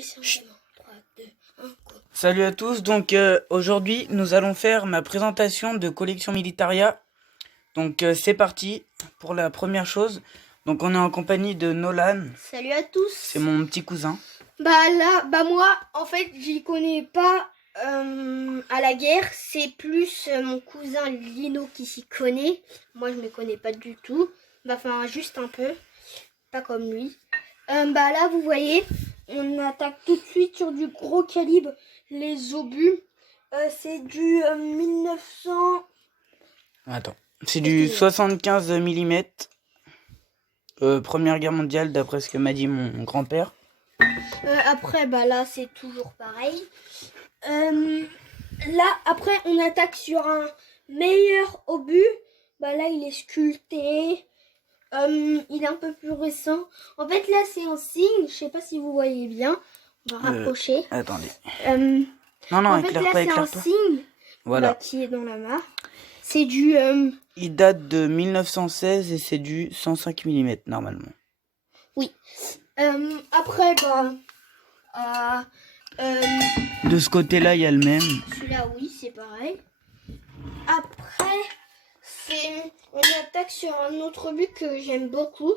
Chut. 3, 2, 1, go. Salut à tous, donc aujourd'hui nous allons faire ma présentation de collection Militaria. Donc c'est parti pour la première chose. Donc on est en compagnie de Nolan, Salut à tous. c'est mon petit cousin. Moi, en fait, j'y connais pas à la guerre. C'est plus mon cousin Lino qui s'y connaît. Moi, je me connais pas du tout. Enfin, juste un peu. Pas comme lui. Là, vous voyez, on attaque tout de suite sur du gros calibre. Les obus. C'est du 1900... Attends, c'est du 75 mm. Première guerre mondiale d'après ce que m'a dit mon grand-père. Après, là, c'est toujours pareil. Là, après, on attaque sur un meilleur obus. Là, il est sculpté. Il est un peu plus récent. En fait, là, c'est un signe. Je sais pas si vous voyez bien. On va rapprocher. Attendez. En Non, fait, éclaire là, pas, c'est un éclaire pas. signe Voilà. qui est dans la mare. C'est du... Il date de 1916 et c'est du 105 mm normalement. Oui. Après, De ce côté-là, il y a le même. celui-là, oui, c'est pareil. Après, c'est une attaque sur un autre but que j'aime beaucoup.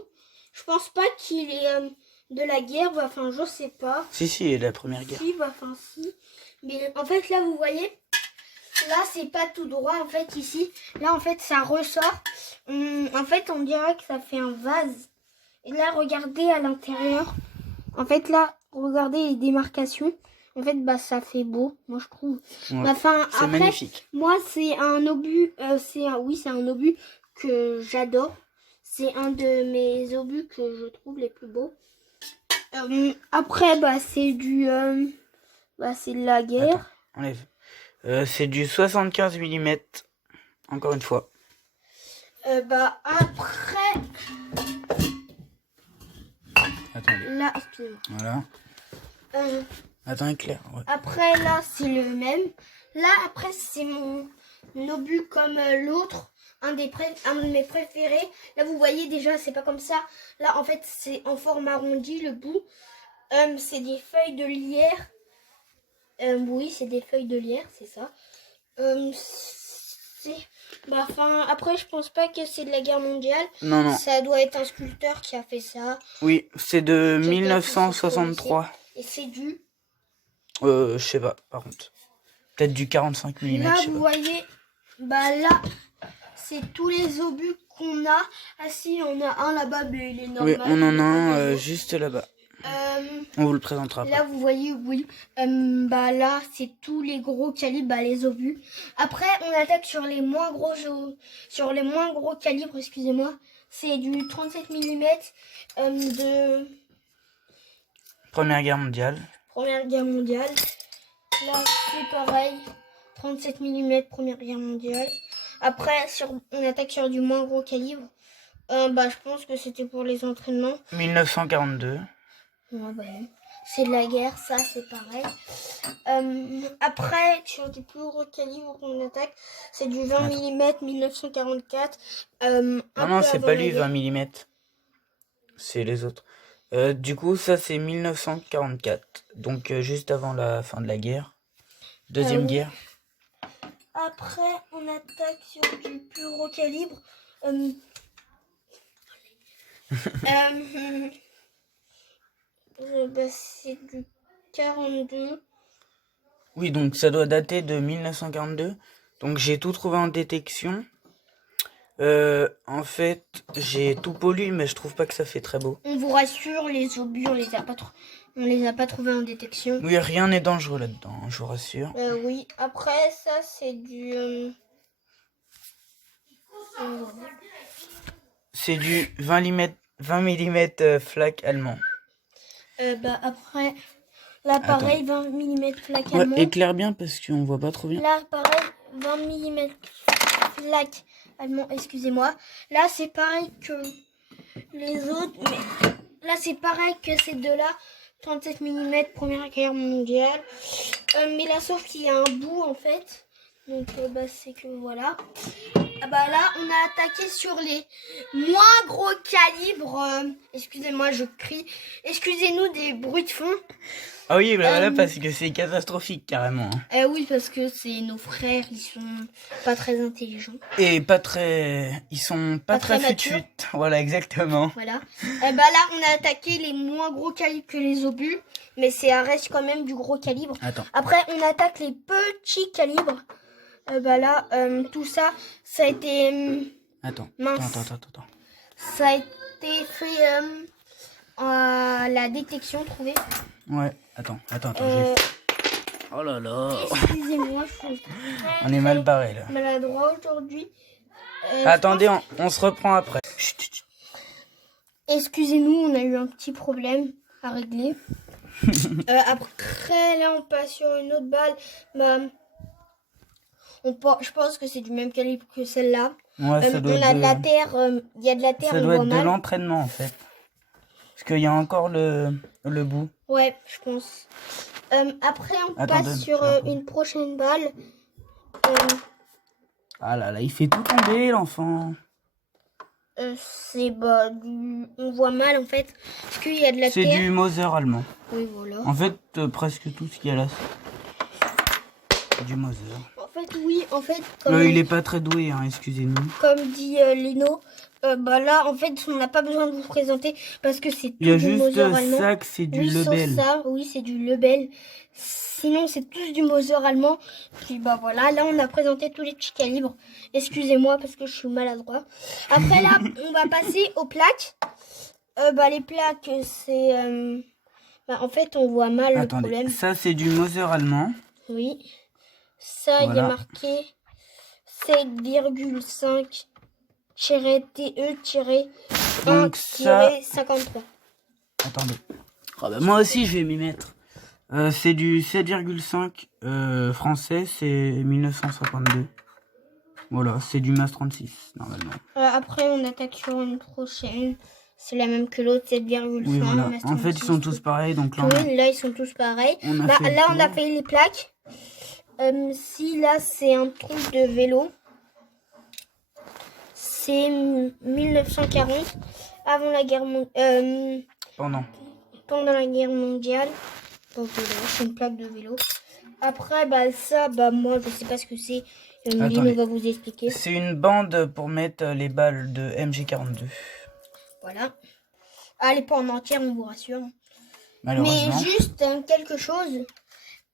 Je pense pas qu'il est de la guerre, enfin, je sais pas. Si, la première guerre. Si. Mais en fait, là, vous voyez, là, c'est pas tout droit, en fait, ici. Là, en fait, ça ressort. En fait, on dirait que ça fait un vase. Et là, regardez à l'intérieur. En fait, là, regardez les démarcations. En fait, ça fait beau, moi je trouve. Ouais, c'est magnifique. Moi, c'est un obus, c'est un obus que j'adore. C'est un de mes obus que je trouve les plus beaux. Après, c'est du, c'est de la guerre. Attends, enlève. C'est du 75 mm. Encore une fois. Après. Attendez. Là, excusez-moi. Voilà. Attends, éclair. Ouais. Après, là, c'est le même. Là, après, c'est mon obus comme l'autre. Un de mes préférés. Là, vous voyez déjà, c'est pas comme ça. Là, en fait, c'est en forme arrondie, le bout. C'est des feuilles de lierre. Oui, c'est des feuilles de lierre, c'est ça. Après, je pense pas que c'est de la guerre mondiale. Non. Ça doit être un sculpteur qui a fait ça. Oui, c'est de 1963. Et c'est du... Je sais pas, par contre. Peut-être du 45 mm. Là, vous voyez, là, c'est tous les obus qu'on a. Ah si, on a un là-bas, mais il est normal. Oui, on en a un juste là-bas. On vous le présentera. Là, vous voyez, oui. Là, c'est tous les gros calibres, les obus. Après, on attaque sur les moins gros calibres, excusez-moi. C'est du 37 mm de... Première guerre mondiale. Première guerre mondiale. Là, c'est pareil. 37 mm, Première guerre mondiale. Après, on attaque sur du moins gros calibre. Je pense que c'était pour les entraînements. 1942. Ouais, c'est de la guerre, ça, c'est pareil. Après, sur du plus gros calibre qu'on attaque, c'est du 20 mm, 1944. Non, c'est pas lui, 20 mm. C'est les autres. Du coup, ça, c'est 1944. Donc, juste avant la fin de la guerre. Deuxième guerre. Après, on attaque sur du plus gros calibre. C'est du 42. Oui, donc ça doit dater de 1942. Donc, j'ai tout trouvé en détection. En fait, j'ai tout pollu, mais je trouve pas que ça fait très beau. On vous rassure, les obus, on les a pas trouvés en détection. Oui, rien n'est dangereux là-dedans, je vous rassure. Oui, après ça c'est du... C'est du 20 mm flak allemand. Après, là pareil, 20 mm flak allemand. Ouais, éclaire bien parce qu'on voit pas trop bien. Là pareil, 20 mm flak allemand, excusez-moi. Là c'est pareil que les autres, mais là c'est pareil que ces deux-là. 37 mm, Première guerre mondiale. Mais là, sauf qu'il y a un bout, en fait. Donc, c'est que voilà. Ah bah là, on a attaqué sur les moins gros calibres. Excusez-moi, je crie. Excusez-nous des bruits de fond. Ah oui, voilà, parce que c'est catastrophique carrément. Oui, parce que c'est nos frères, ils sont pas très intelligents. Et pas très... Ils sont pas très matures. fut-fut. Voilà, exactement. Voilà. Bah là, on a attaqué les moins gros calibres que les obus. Mais ça reste quand même du gros calibre. Attends. Après, on attaque les petits calibres. Bah là, tout ça, ça a été... Attends. mince. Attends. Ça a été fait à la détection trouvée. Ouais, attends. Oh là là. Excusez-moi, je suis On est mal barré là. maladroit aujourd'hui. Attendez, on se reprend après. Chut. Excusez-nous, on a eu un petit problème à régler. Après, là, on passe sur une autre balle. Bah, je pense que c'est du même calibre que celle-là. Ouais, ça doit on a de la terre, il y a de la terre, ça on doit voit être de mal. l'entraînement en fait. Parce qu'il y a encore le bout. Ouais, je pense. Après, on Attends, passe sur une prochaine balle. Ah là là, il fait tout tomber l'enfant. C'est on voit mal en fait. Parce qu'il y a de la terre. C'est du Moser allemand. Oui, voilà. En fait, presque tout ce qu'il y a là, c'est du Moser. En fait, oui, en fait. Il est pas très doué, hein, excusez-nous. Comme dit Lino, bah là, en fait, on n'a pas besoin de vous présenter parce que c'est tout Il y a du juste Moser allemand. ça que c'est du Oui, Lebel. sauf ça, oui, c'est du Lebel. Sinon, c'est tous du Moser allemand. Puis bah voilà, là, on a présenté tous les petits calibres. Excusez-moi parce que je suis maladroit. Après là, on va passer aux plaques. Les plaques, c'est... en fait, on voit mal le problème. Ça c'est du Moser allemand. Oui. Ça, il est marqué 7,5-TE-1-53. Attendez. Oh, bah, moi aussi, je vais m'y mettre. C'est du 7,5 français, c'est 1952. Voilà, c'est du MAS 36, normalement. Après, on attaque sur une prochaine. C'est la même que l'autre, 7,5. Oui, voilà. En fait, ils sont tous pareils. Donc là, là ils sont tous pareils. On a fait les plaques. Si là, c'est un truc de vélo. C'est 1940, avant la guerre mondiale. Pendant la guerre mondiale. Donc voilà, c'est une plaque de vélo. Après, ça, moi, je sais pas ce que c'est. Lino va vous expliquer. C'est une bande pour mettre les balles de MG42. Voilà. Elle n'est pas en entière, on vous rassure. Malheureusement. Mais juste quelque chose.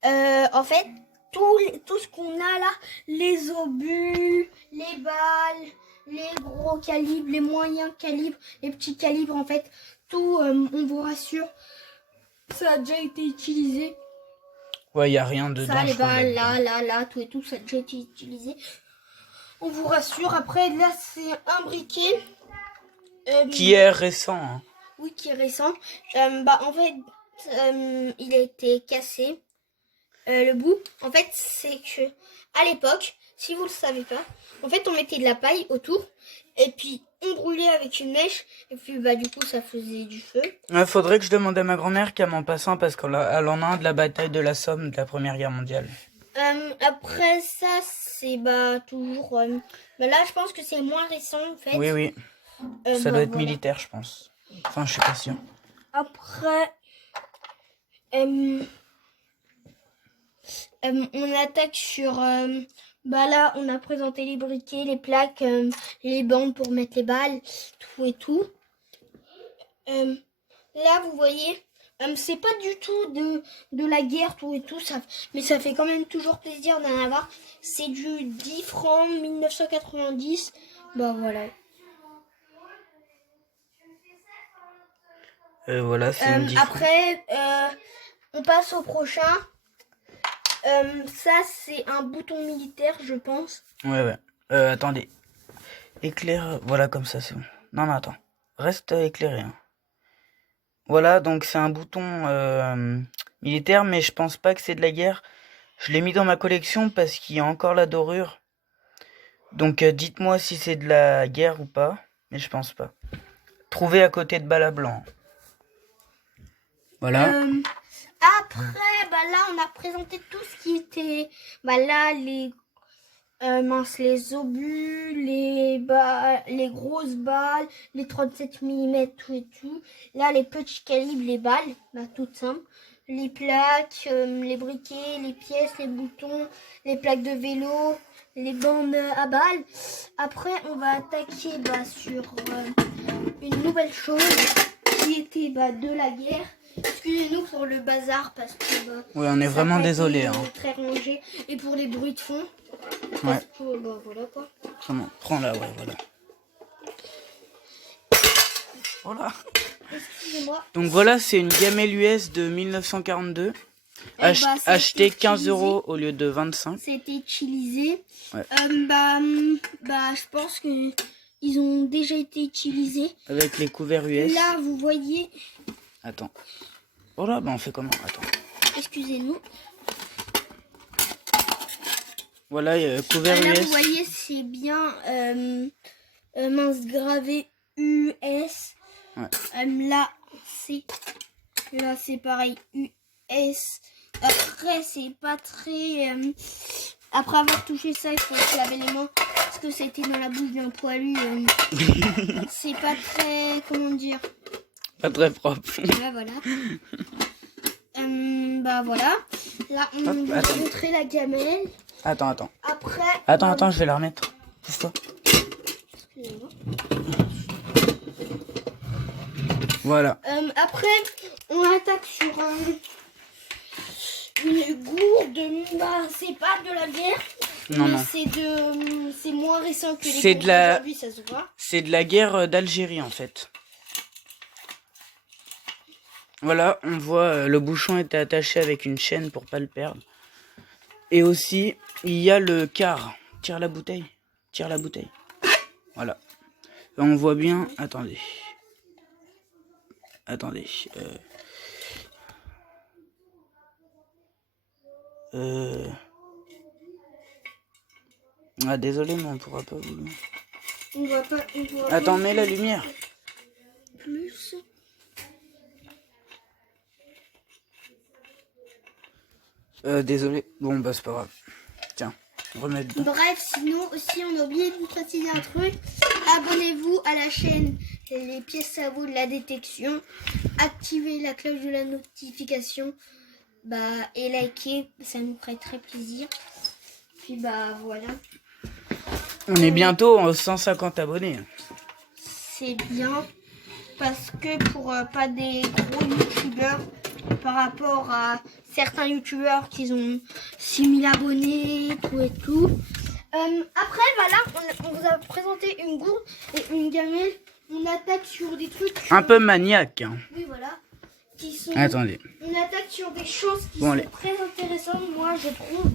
En fait, tout ce qu'on a là, les obus, les balles, les gros calibres, les moyens calibres, les petits calibres, en fait, tout, on vous rassure, ça a déjà été utilisé. Ouais, il n'y a rien dedans. Ça, les balles, là, tout et tout, ça a déjà été utilisé. On vous rassure. Après, là, c'est un briquet. Qui est récent. Hein. Oui, qui est récent. En fait, il a été cassé. Le bout, en fait, c'est que à l'époque, si vous le savez pas, en fait, on mettait de la paille autour et puis on brûlait avec une mèche et puis du coup, ça faisait du feu. Faudrait que je demande à ma grand-mère qu'elle m'en passe un parce qu'elle en a un de la bataille de la Somme de la Première Guerre mondiale. Après ça, c'est toujours. Là, je pense que c'est moins récent en fait. Oui. Ça doit être militaire, je pense. Enfin, je suis pas sûr. Après, on attaque sur... là, on a présenté les briquets, les plaques, les bandes pour mettre les balles, tout et tout. Là, vous voyez, c'est pas du tout de la guerre, tout et tout, mais ça fait quand même toujours plaisir d'en avoir. C'est du 10 francs 1990. Voilà. Voilà, c'est une après, on passe au prochain. Ça, c'est un bouton militaire, je pense. Ouais. Attendez. Éclaire. Voilà, comme ça, c'est bon. Non, attends. Reste éclairé. Hein. Voilà, donc c'est un bouton militaire, mais je pense pas que c'est de la guerre. Je l'ai mis dans ma collection parce qu'il y a encore la dorure. Donc dites-moi si c'est de la guerre ou pas, mais je pense pas. Trouvé à côté de Bala Blanc. Voilà. Après, là, on a présenté tout ce qui était... là, mince, les obus, les grosses balles, les 37 mm, tout et tout. Là, les petits calibres, les balles, bah, tout simple. Les plaques, les briquets, les pièces, les boutons, les plaques de vélo, les bandes à balles. Après, on va attaquer sur une nouvelle chose qui était de la guerre. Excusez-nous pour le bazar parce que Oui, on est ça vraiment a été, désolé. Hein. très rangé. Et pour les bruits de fond. Ouais. Parce que, voilà quoi. Comment? Prends-la, ouais, voilà. Voilà. Excusez-moi. Donc voilà, c'est une gamelle US de 1942. C'était Acheté 15 utilisé. € au lieu de 25. C'était utilisé. Ouais. Je pense que ils ont déjà été utilisés. Avec les couverts US. Là, vous voyez. Attends. Voilà, on fait comment? Attends. Excusez-nous. Voilà, couvert Là, US. vous voyez, c'est bien mince gravé US. Ouais. Là, c'est pareil US. Après, c'est pas très. Après avoir touché ça, il faut se laver les mains parce que c'était dans la bouche d'un poilu. C'est pas très. Comment dire? Pas très propre. Ouais, voilà. Voilà. Là, on va attends. montrer la gamelle. Attends. Après. Attends, je vais la remettre. Pousse-toi. Excusez-moi. Voilà. Après, on attaque sur une gourde. C'est pas de la guerre. Non. C'est moins récent que les C'est gourdes de la- d'aujourd'hui, ça se voit. C'est de la guerre d'Algérie en fait. Voilà, on voit le bouchon était attaché avec une chaîne pour pas le perdre. Et aussi, il y a le quart. Tire la bouteille. Voilà. Et on voit bien. Attendez. Ah désolé, mais on pourra pas vous. On voit pas. Attends, mets la lumière. Plus. Désolé. Bon, c'est pas grave. Tiens, remets dedans. Bref, sinon aussi on a oublié de vous préciser un truc. Abonnez-vous à la chaîne Les Pièces Cerveau de la détection. Activez la cloche de la notification. Et likez, ça nous ferait très plaisir. Puis voilà. On est bientôt en 150 abonnés. C'est bien parce que pour pas des gros youtubeurs par rapport à certains youtubeurs qui ont 6000 abonnés, tout et tout. Après, voilà, on vous a présenté une gourde et une gamelle. On attaque sur des trucs. Un peu maniaque. Hein. Oui, voilà. Qui sont. Attendez. On attaque sur des choses qui sont très intéressantes, moi je trouve.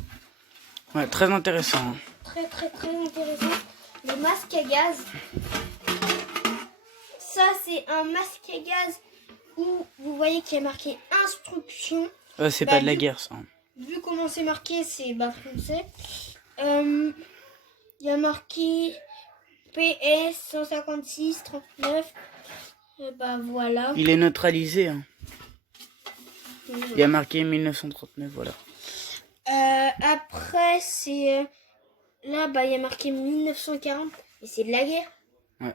Ouais, très intéressant. Hein. Très intéressant. Le masque à gaz. Ça, c'est un masque à gaz où vous voyez qu'il y a marqué instruction. C'est pas de la guerre, ça. Vu comment c'est marqué, c'est français. Il y a marqué PS 156 39. Voilà. Il est neutralisé. Hein. Il y a marqué 1939, voilà. Après, c'est... Là, il y a marqué 1940. Et c'est de la guerre. Ouais.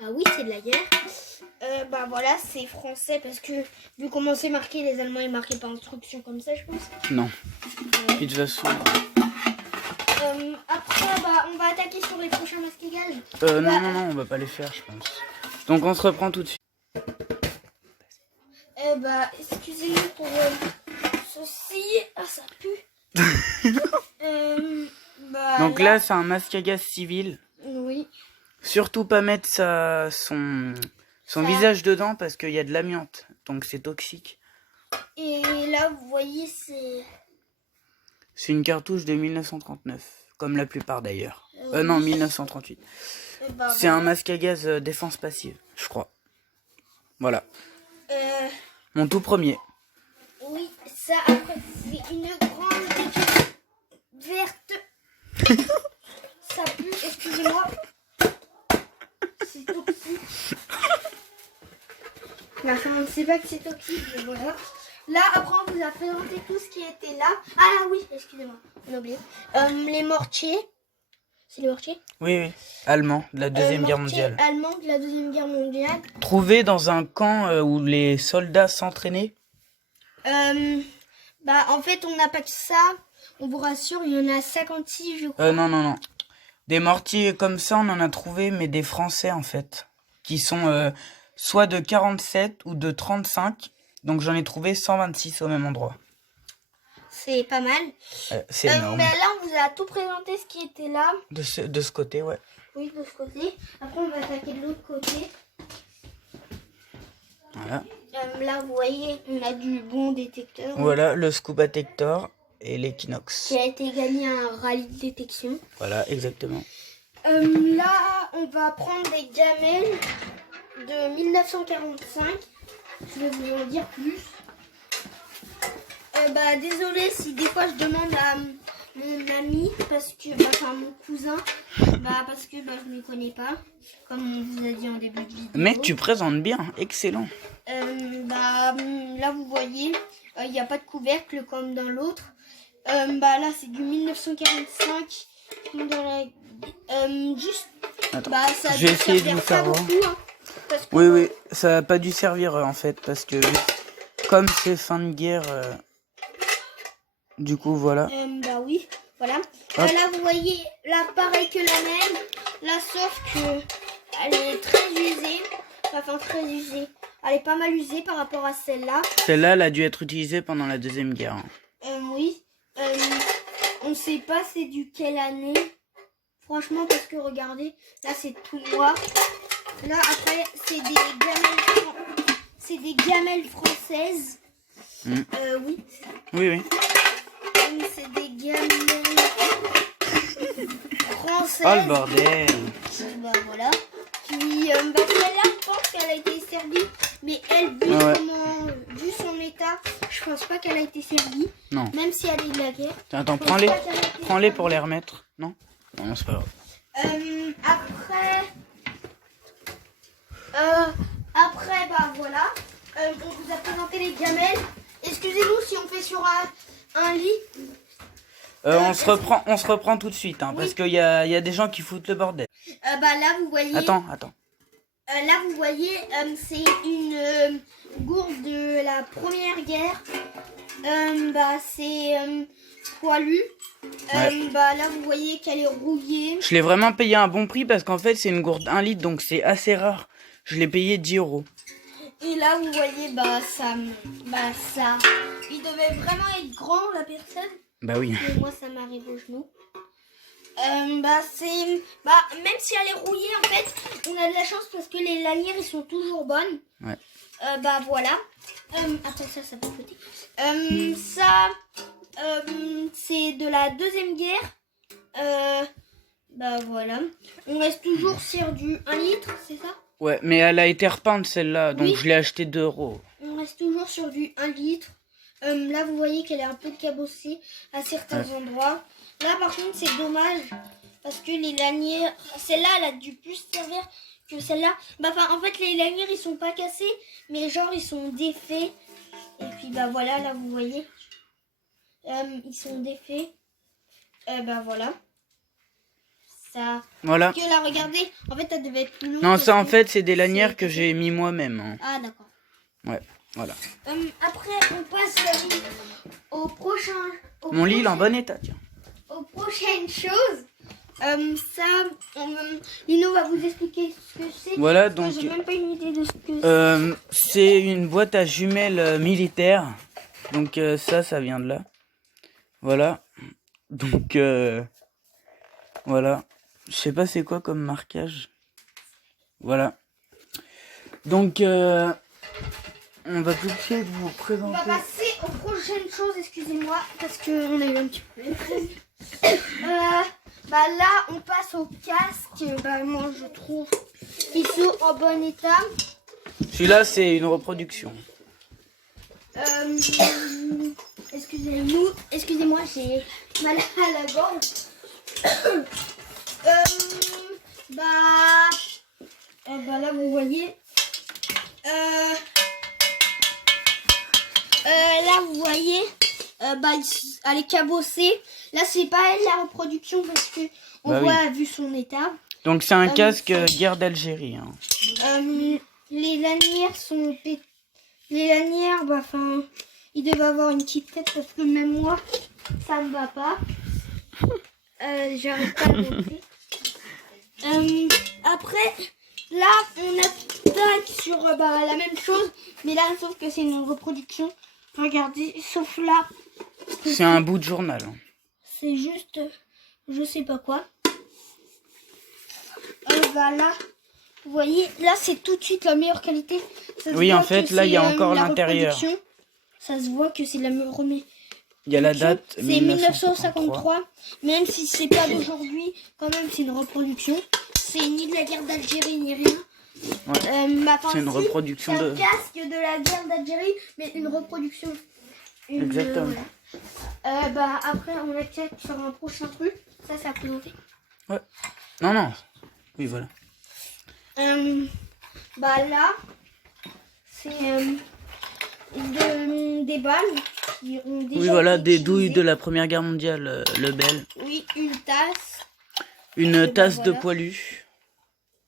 Ah oui, c'est de la guerre. Voilà, c'est français parce que vu comment c'est marqué, les Allemands ils marquaient par instruction comme ça, je pense. Non. Puis de toute façon. Après, on va attaquer sur les prochains masques à gaz. Non, on va pas les faire, je pense. Donc on se reprend tout de suite. Excusez-nous pour ceci. Ah, ça pue. Donc là, c'est un masque à gaz civil. Oui. Surtout pas mettre son visage dedans parce qu'il y a de l'amiante. Donc c'est toxique. Et là, vous voyez, c'est... C'est une cartouche de 1939. Comme la plupart d'ailleurs. Non, 1938. C'est un masque à gaz défense passive, je crois. Voilà. Mon tout premier. Oui, ça, après, c'est une grande étiquette verte. Ça pue, excusez-moi. C'est toxique. Enfin, on ne sait pas que c'est toxique, mais voilà. Là, après, on vous a présenté tout ce qui était là. Ah oui, excusez-moi, on a oublié. Les mortiers. C'est le mortier Oui. Allemand, de la Deuxième Guerre mortier mondiale. allemand de la Deuxième Guerre mondiale. Trouvé dans un camp où les soldats s'entraînaient. En fait, on n'a pas que ça. On vous rassure, il y en a 56, je crois. Non. Des mortiers comme ça, on en a trouvé, mais des Français, en fait. Qui sont soit de 47 ou de 35. Donc j'en ai trouvé 126 au même endroit. C'est pas mal. C'est énorme. Mais là, on vous a tout présenté ce qui était là. De ce côté, ouais. Oui, de ce côté. Après, on va attaquer de l'autre côté. Voilà. Là, vous voyez, on a du bon détecteur. Voilà, le Scuba Detector et l'Equinox. Qui a été gagné à un rallye de détection. Voilà, exactement. Là, on va prendre des gamelles de 1945. Je vais vous en dire plus. Désolé si des fois je demande à mon ami, parce que, mon cousin, parce que je ne le connais pas, comme on vous a dit en début de vidéo. Mec, tu présentes bien, excellent. Là, vous voyez, il n'y a pas de couvercle comme dans l'autre. Là, c'est du 1945. Juste, Attends, ça a je vais dû essayer de servir vous faire pas voir. beaucoup, hein, parce que, Oui, ça n'a pas dû servir en fait, parce que comme c'est fin de guerre, du coup, voilà. Oui, voilà. Hop. Là, vous voyez, là, pareil que la même. Là, sauf que elle est très usée. Enfin, très usée. Elle est pas mal usée par rapport à celle-là. Celle-là, elle a dû être utilisée pendant la Deuxième Guerre. Oui. On ne sait pas c'est du quelle année. Franchement, parce que regardez, là, c'est tout noir. Là, après, c'est des gamelles françaises. Oui. Oui. C'est des gamelles françaises. Oh le bordel. Voilà. Puis, celle-là, je pense qu'elle a été servie. Mais elle, vu son état, je pense pas qu'elle a été servie. Non. Même si elle est de la guerre. Attends, prends-les pour les remettre. Non, c'est pas grave. Après, voilà. On vous a présenté les gamelles. Excusez-nous si on fait sur un lit. On se reprend tout de suite, hein, parce qu'il y a des gens qui foutent le bordel. Là, vous voyez. Attends. Là, vous voyez, c'est une gourde de la Première Guerre. C'est poilu. Ouais. Là, vous voyez qu'elle est rouillée. Je l'ai vraiment payé un bon prix parce qu'en fait, c'est une gourde 1 litre, donc c'est assez rare. Je l'ai payé 10 €. Et là, vous voyez, ça. Il devait vraiment être grand, la personne. Bah oui. Et moi, ça m'arrive au genou. Même si elle est rouillée, en fait, on a de la chance parce que les lanières, ils sont toujours bonnes. Ouais. Voilà. Attends, ça peut côté. C'est de la Deuxième Guerre. Voilà. On reste toujours sur du 1 litre, c'est ça? Ouais, mais elle a été repeinte celle-là, donc Oui. je l'ai acheté 2 €. On reste toujours sur du 1 litre. Là, vous voyez qu'elle est un peu cabossée à certains endroits. Là, par contre, c'est dommage parce que les lanières, celle-là, elle a dû plus servir que celle-là. En fait, les lanières, ils sont pas cassés, mais genre, ils sont défaits. Et puis, voilà, là, vous voyez, ils sont défaits. Voilà. Ça. Voilà. Parce que là, regardez, en fait, elle devait être plus longue. Non, ça en parce que fait, c'est des lanières c'est- que j'ai mis moi-même. Hein. Ah, d'accord. Ouais, voilà. Après, on passe au prochain. Mon lit, il est en bon état, tiens. Aux prochaines choses. Lino va vous expliquer ce que c'est. Voilà, Moi, donc j'ai même pas une idée de ce que c'est. c'est une boîte à jumelles militaire. Donc ça vient de là. Voilà. Donc voilà. Je sais pas c'est quoi comme marquage. Voilà. Donc on va tout de suite vous On présenter. va passer aux prochaines choses, excusez-moi, parce qu'on a eu un petit peu. Là, on passe au casque. Moi, je trouve qu'ils sont en bon état. Celui-là, c'est une reproduction. Excusez-moi, j'ai mal à la gorge. Là, vous voyez. Là, vous voyez. elle est cabossée. Là, c'est pas elle la reproduction parce que on Bah voit vu son état. Donc c'est un casque guerre d'Algérie. Hein. Les lanières sont les lanières, il devait avoir une petite tête parce que même moi, ça me va pas. J'arrive pas à le montrer. Après, là, on attaque sur la même chose, mais là, sauf que c'est une reproduction. Regardez, sauf là. C'est un bout de journal. Hein. C'est juste, je sais pas quoi. Là, vous voyez, là, c'est tout de suite la meilleure qualité. Oui, en fait, là, il y a encore l'intérieur. Ça se voit que c'est la meilleure. Il y a la date. C'est 1953. Même si c'est pas d'aujourd'hui, quand même, c'est une reproduction. C'est ni de la guerre d'Algérie, ni rien. Ouais. C'est une reproduction de... C'est un casque de la guerre d'Algérie, mais une reproduction. Exactement. Après, on attaque sur un prochain truc. Ça, c'est à présenter. Ouais. Non. Oui, voilà. Là, c'est des balles qui ont déjà oui, voilà, été des douilles utilisées. de la Première Guerre mondiale, le Bel. Oui, une tasse. Une tasse de voilà. poilu.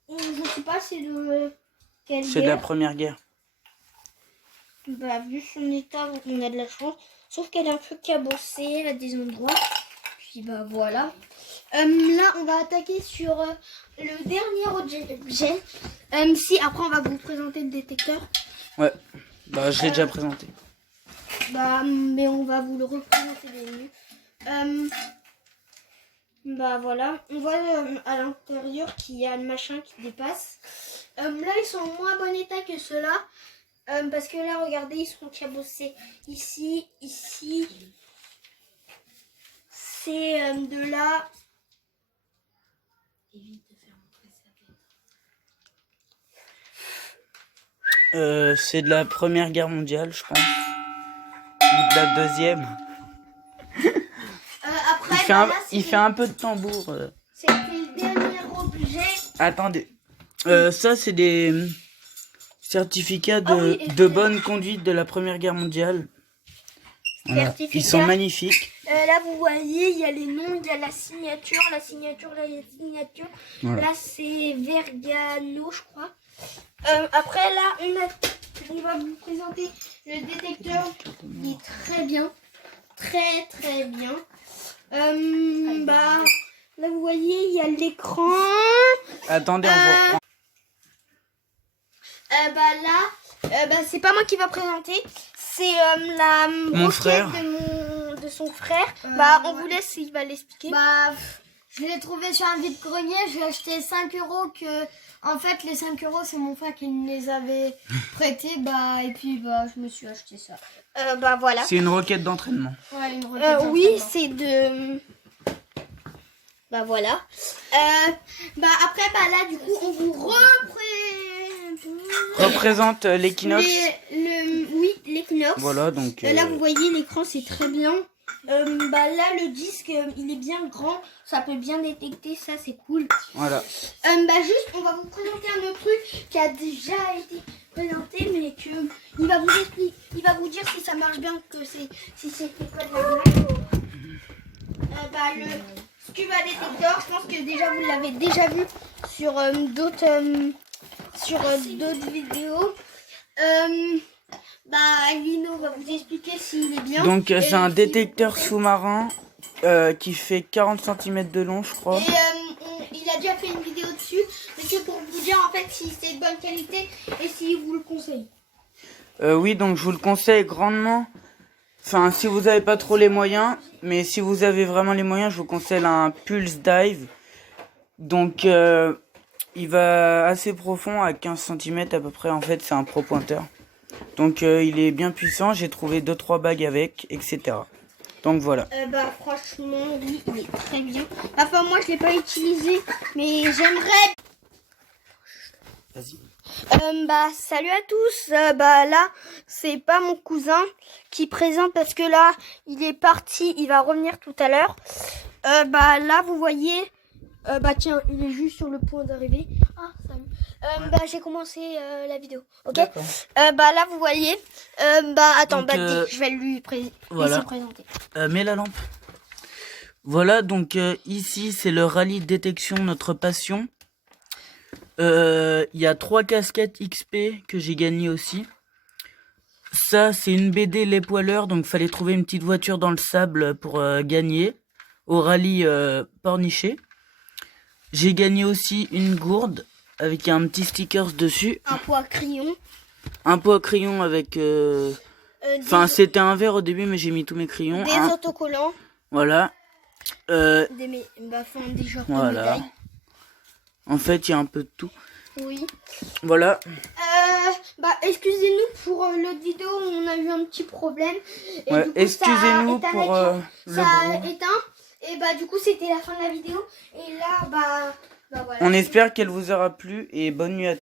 Je sais pas, c'est de quelle C'est de la guerre. Première Guerre. Vu son état, on a de la chance. Sauf qu'elle est un peu cabossée à des endroits. Puis voilà. Là, on va attaquer sur le dernier objet. Si, après, on va vous présenter le détecteur. Ouais, je l'ai déjà présenté. Mais on va vous le représenter des mieux. Voilà. On voit à l'intérieur qu'il y a le machin qui dépasse. Là, ils sont en moins bon état que ceux-là. Parce que là, regardez, ils sont cabossés. Ici. C'est de là. C'est de la Première Guerre mondiale, je pense. Ou de la Deuxième. Après, il fait un peu de tambour. C'était le dernier objet. Attendez. Ça, c'est des certificats oui, de bonne conduite de la Première Guerre mondiale. Voilà. Ils sont magnifiques. Là, vous voyez, il y a les noms, il y a la signature. Là, il y a la signature. Voilà. Là, c'est Vergano, je crois. Après, là, on va vous présenter le détecteur qui est très bien. Très, très bien. Là, vous voyez, il y a l'écran. Attendez, on vous reprend. C'est pas moi qui va présenter. C'est la Mon frère. de son frère. On vous laisse, il va l'expliquer. Je l'ai trouvé sur un vide-grenier, j'ai acheté 5 €. En fait, les 5 €, c'est mon frère qui me les avait prêtés. Et puis, je me suis acheté ça. Voilà. C'est une requête d'entraînement. Ouais, une requête Oui, d'entraînement. c'est de... voilà. Après, là, du coup, on vous Représente l'équinoxe. Oui, l'équinoxe. Voilà, donc... Là, vous voyez, l'écran, c'est très bien. Là, le disque, il est bien grand. Ça peut bien détecter, ça, c'est cool. Voilà. Juste, on va vous présenter un autre truc qui a déjà été présenté, mais que il va vous expliquer, il va vous dire si ça marche bien, si c'était pas de l'arnaque. Le Scuba Detector, je pense que déjà vous l'avez déjà vu sur d'autres vidéos. Lino va vous expliquer s'il est bien. Donc c'est un détecteur sous-marin qui fait 40 cm de long, je crois. Et il a déjà fait une vidéo dessus, mais c'est pour vous dire en fait si c'est de bonne qualité et si vous le conseille. Oui, donc je vous le conseille grandement. Enfin, si vous n'avez pas trop les moyens, mais si vous avez vraiment les moyens, je vous conseille un Pulse Dive. Donc il va assez profond, à 15 cm à peu près. En fait, c'est un pro pointeur. Donc il est bien puissant, j'ai trouvé 2-3 bagues avec, etc. Donc voilà. Franchement, oui, il est très bien. Moi, je l'ai pas utilisé, mais j'aimerais. Vas-y. Salut à tous. Là, c'est pas mon cousin qui présente parce que là, il est parti. Il va revenir tout à l'heure. Là, vous voyez. Tiens, il est juste sur le point d'arriver. Ah, salut. J'ai commencé la vidéo. Ok. D'accord. Là, vous voyez. Attends, Donc, je vais lui voilà. laisser présenter. Mets la lampe. Voilà, donc ici, c'est le rallye détection, notre passion. Il y a 3 casquettes XP que j'ai gagnées aussi. Ça, c'est une BD Les Poileurs, donc fallait trouver une petite voiture dans le sable pour gagner au rallye Pornichet. J'ai gagné aussi une gourde avec un petit stickers dessus. Un pot à crayon. Un pot à crayon avec... Enfin, c'était un verre au début, mais j'ai mis tous mes crayons. Des autocollants. Voilà. Des genres de Voilà. médailles. En fait, il y a un peu de tout. Oui. Voilà. Excusez-nous pour l'autre vidéo, on a eu un petit problème. Et Ouais, du coup, excusez-nous ça a pour le ça a bruit. éteint. Et du coup, c'était la fin de la vidéo. Et là, voilà. On espère qu'elle vous aura plu et bonne nuit à tous.